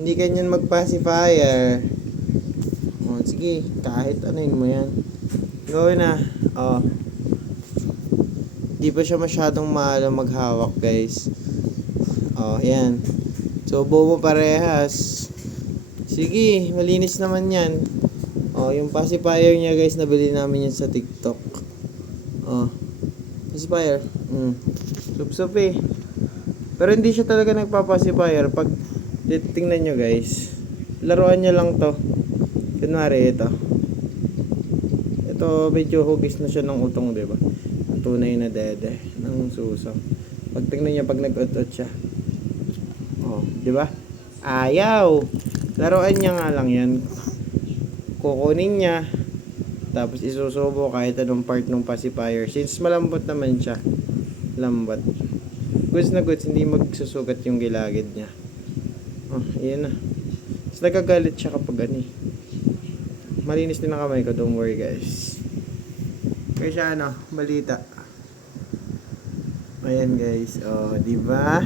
Hindi ganyan mag-pacifier. O, sige, kahit anuin mo yan. Gawin na. O. Di pa siya masyadong mahal maghawak, guys. O, yan. Subo mo parehas. Sige, malinis naman yan. O, yung pacifier niya, guys, nabili namin yan sa TikTok. O, pacifier. Sup-sup eh. Pero hindi siya talaga nagpapacifier. Pag titingnan nyo, guys, laruan niya lang to. Kunwari ito. Ito, medyo hugis na siya ng utong, diba? Ang tunay na dede ng suso. Pag tingnan niya, pag nag-ut-ut siya. Oh, diba? Ayaw! Laruan niya nga lang yan. Kukunin niya. Tapos isusubo kahit anong part ng pacifier. Since malambot naman siya. Lambat. Goods na goods, hindi magsusugat yung gilagid niya. Oh, yan na. Tapos nagagalit siya kapag ano eh. Malinis din ang kamay ko, don't worry guys. Kaya siya ano, balita. Ayan guys, oh, di ba?